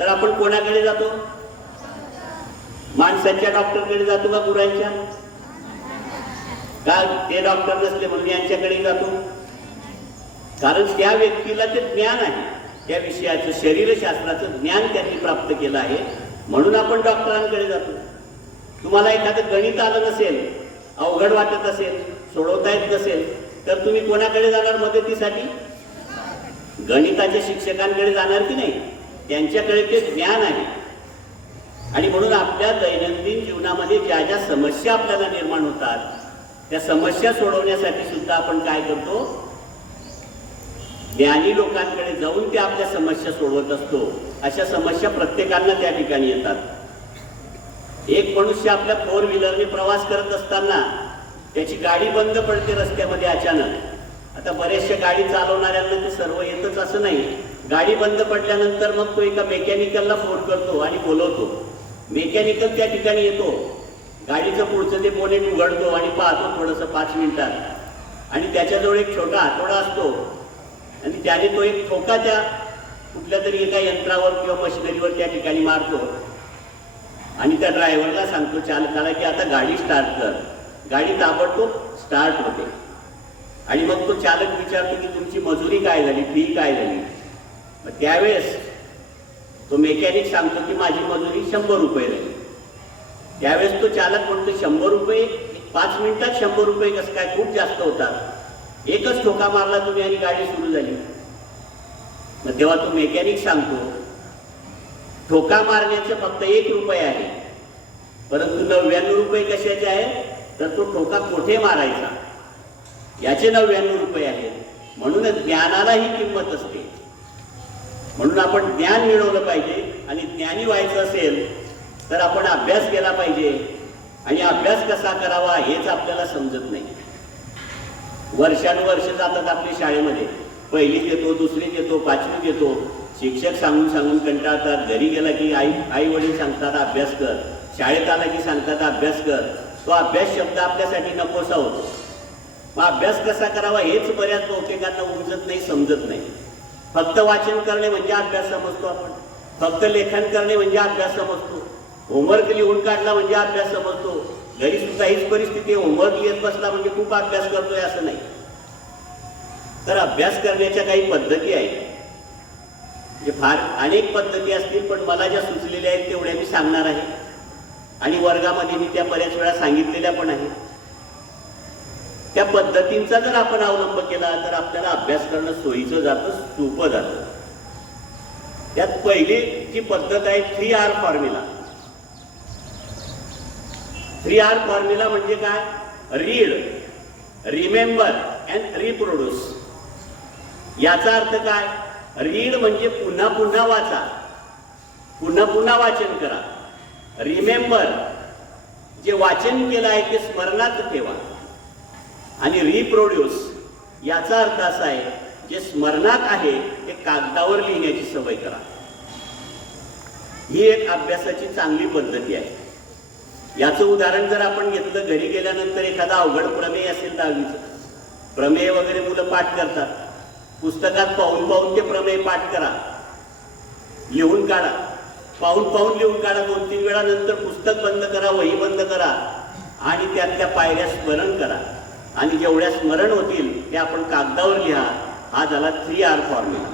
तर आपण कोणाकडे जातो? माणसांच्या डॉक्टरकडे जातो का गुरांच्या? का ते डॉक्टर नसले म्हणून यांच्याकडे जातो? कारण त्या व्यक्तीला ते ज्ञान आहे, त्या विषयाचं शरीरशास्त्राचं ज्ञान त्यांनी प्राप्त केलं आहे, म्हणून आपण डॉक्टरांकडे जातो. तुम्हाला एखादं गणित आलं नसेल, अवघड वाटत असेल, सोडवता येत नसेल, तर तुम्ही कोणाकडे जाणार मदतीसाठी? गणिताच्या शिक्षकांकडे जाणार की नाही? त्यांच्याकडे ते ज्ञान आहे. आणि म्हणून आपल्या दैनंदिन जीवनामध्ये ज्या ज्या समस्या आपल्याला निर्माण होतात, त्या समस्या सोडवण्यासाठी सुद्धा आपण काय करतो? ज्ञानी लोकांकडे जाऊन त्या आपल्या समस्या सोडवत असतो. अशा समस्या प्रत्येकाला त्या ठिकाणी येतात. एक मनुष्य आपल्या 4 व्हीलरने प्रवास करत असताना त्याची गाडी बंद पडते रस्त्यामध्ये अचानक. आता बऱ्याचशा गाडी चालवणाऱ्यांना ते सर्व येतच असं नाही. गाडी बंद पडल्यानंतर मग तो एका मेकॅनिकलला फोन करतो आणि बोलवतो. मेकॅनिकल त्या ठिकाणी येतो, गाडीचं पुढचं ते बोनेट उघडतो आणि पाहतो थोडंसं 5 मिनिटात, आणि त्याच्याजवळ एक छोटा हातोडा असतो आणि त्याने तो एक ठोका त्या कुठल्या तरी एका यंत्रावर किंवा मशिनरीवर त्या ठिकाणी मारतो आणि त्या ड्रायव्हरला सांगतो, चालकाला, की आता गाडी स्टार्ट कर. गाडी ताबडतोब स्टार्ट होते. आणि मग तो चालक विचारतो की तुमची मजुरी काय झाली, फी काय झाली? मग त्यावेळेस तो मेकॅनिक सांगतो की माझी मजुरी 100 रुपये झाली. त्यावेळेस तो चालक म्हणतो 100 रुपये 5 मिनिटात 100 रुपये कसं काय? खूप जास्त होतात. एकच ठोका मारला तुम्ही आणि गाडी सुरू झाली. मग तेव्हा तो मेकॅनिक सांगतो, ठोका मारण्याचं फक्त 1 रुपये आहे, परंतु 99 रुपये कशाचे आहे? तर तो ठोका कोठे मारायचा याचे 99 रुपये आहेत. म्हणूनच ज्ञानाला ही किंमत असते. म्हणून आपण ज्ञान मिळवलं पाहिजे. आणि ज्ञानी व्हायचं असेल तर आपण अभ्यास केला पाहिजे. आणि अभ्यास कसा करावा हेच आपल्याला समजत नाही. वर्षानुवर्ष जातात आपल्या शाळेमध्ये, 1लीत येतो, 2रीत येतो, 5वीत येतो. शिक्षक सांगून सांगून कंटाळतात. घरी गेला की आई वडील सांगतात अभ्यास कर, शाळेत आला की सांगतात अभ्यास कर. तो अभ्यास शब्द आपल्यासाठी नकोसा होतो. मग अभ्यास कसा करावा हेच बऱ्याच बहुतेकांना उमजत नाही, समजत नाही. फक्त वाचन करणे म्हणजे अभ्यास समजतो आपण, फक्त लेखन करणे म्हणजे अभ्यास समजतो, होमवर्क लिहून काढला म्हणजे अभ्यास समजतो. घरी सुद्धा हीच परिस्थिती, होमवर्क लिहित बसला म्हणजे खूप अभ्यास करतोय असं नाही. तर अभ्यास करण्याच्या काही पद्धती आहेत. म्हणजे फार अनेक पद्धती असतील, पण मला ज्या सुचलेल्या आहेत तेवढ्या मी सांगणार आहे. आणि वर्गामध्ये मी त्या बऱ्याच वेळा सांगितलेल्या पण आहेत. त्या पद्धतींचा जर आपण अवलंब केला तर आपल्याला अभ्यास करणं सोयीचं जातं, सोपं जातं. त्यात पहिली जी पद्धत आहे 3R फॉर्म्युला. 3R फॉर्म्युला म्हणजे काय? Read, remember and reproduce. याचा अर्थ काय? रीड म्हणजे पुन्हा पुन्हा वाचा, पुन्हा पुन्हा वाचन करा. रिमेंबर, जे वाचन केलं आहे ते स्मरणात ठेवा. आणि रिप्रोड्यूस याचा अर्थ असा आहे, जे स्मरणात आहे ते कागदावर लिहिण्याची सवय करा. ही एक अभ्यासाची चांगली पद्धती आहे. याचं उदाहरण जर आपण घेतलं, घरी गेल्यानंतर एखादा अवघड प्रमेय असेल 10वीचं, प्रमेय वगैरे मुलं पाठ करतात. पुस्तकात पाहून पाहून ते प्रमेय पाठ करा, लिहून काढा, पाहून पाहून लिहून काढा. 2-3 वेळा नंतर पुस्तक बंद करा, वही बंद करा आणि त्यातल्या पायऱ्या स्मरण करा. आणि जेवढ्या स्मरण होतील ते आपण कागदावर लिहा. हा झाला 3R फॉर्म्युला.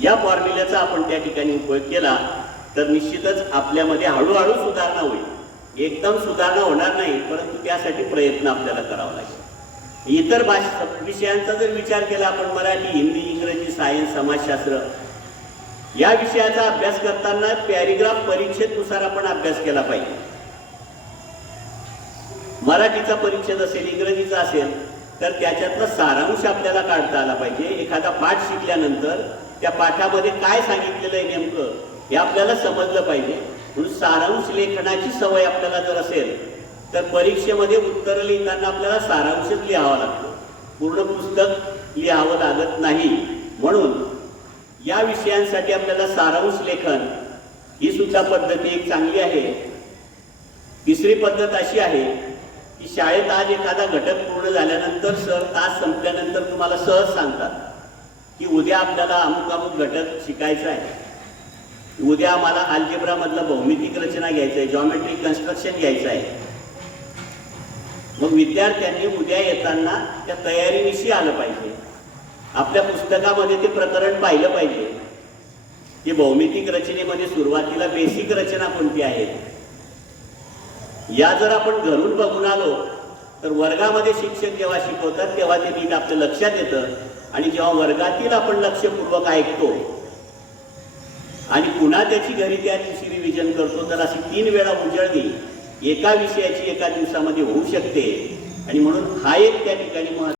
या फॉर्म्युल्याचा आपण त्या ठिकाणी उपयोग केला तर निश्चितच आपल्यामध्ये हळूहळू सुधारणा होईल. एकदम सुधारणा होणार नाही, परंतु त्यासाठी प्रयत्न आपल्याला करावा लागेल. इतर विषयांचा जर विचार केला आपण, मराठी, हिंदी, इंग्रजी, सायन्स, समाजशास्त्र, या विषयाचा अभ्यास करताना पॅरेग्राफ परिच्छेदनुसार आपण अभ्यास केला पाहिजे. मराठीचा परिच्छेद असेल, इंग्रजीचा असेल, तर त्याच्यातला सारांश आपल्याला काढता आला पाहिजे. एखादा पाठ शिकल्यानंतर त्या पाठामध्ये काय सांगितलेलं आहे नेमकं हे आपल्याला समजलं पाहिजे. म्हणून सारांश लेखनाची सवय आपल्याला जर असेल तर परीक्षेमध्ये उत्तर लिहिताना आपल्याला सारांशच लिहावा लागतो, पूर्ण पुस्तक लिहावं लागत नाही. म्हणून या विषयांसाठी आपल्याला सारांश लेखन ही सुद्धा पद्धती एक चांगली आहे. 3री पद्धत अशी आहे की शाळेत आज एखादा घटक पूर्ण झाल्यानंतर सर तास संपल्यानंतर तुम्हाला सहज सांगतात की उद्या आपल्याला अमुक अमुक घटक शिकायचा आहे. उद्या आम्हाला अल्जेब्रा मधला भौमितिक रचना घ्यायचं आहे, जॉमेट्रिक कन्स्ट्रक्शन घ्यायचं आहे. मग विद्यार्थ्यांनी उद्या येताना त्या तयारीनिशी आलं पाहिजे. आपल्या पुस्तकामध्ये ते प्रकरण पाहिलं पाहिजे की भौमितिक रचनेमध्ये सुरुवातीला बेसिक रचना कोणती आहे. या जर आपण घरून बघून आलो तर वर्गामध्ये शिक्षक जेव्हा शिकवतात तेव्हा ते नीट आपल्या लक्षात येतं, आणि जेव्हा वर्गातील आपण लक्षपूर्वक ऐकतो आणि पुन्हा त्याची घरी त्या दिवशी रिव्हिजन करतो तर अशी 3 वेळा उजळणी एका विषयाची एका दिवसामध्ये होऊ शकते. आणि म्हणून हा एक त्या ठिकाणी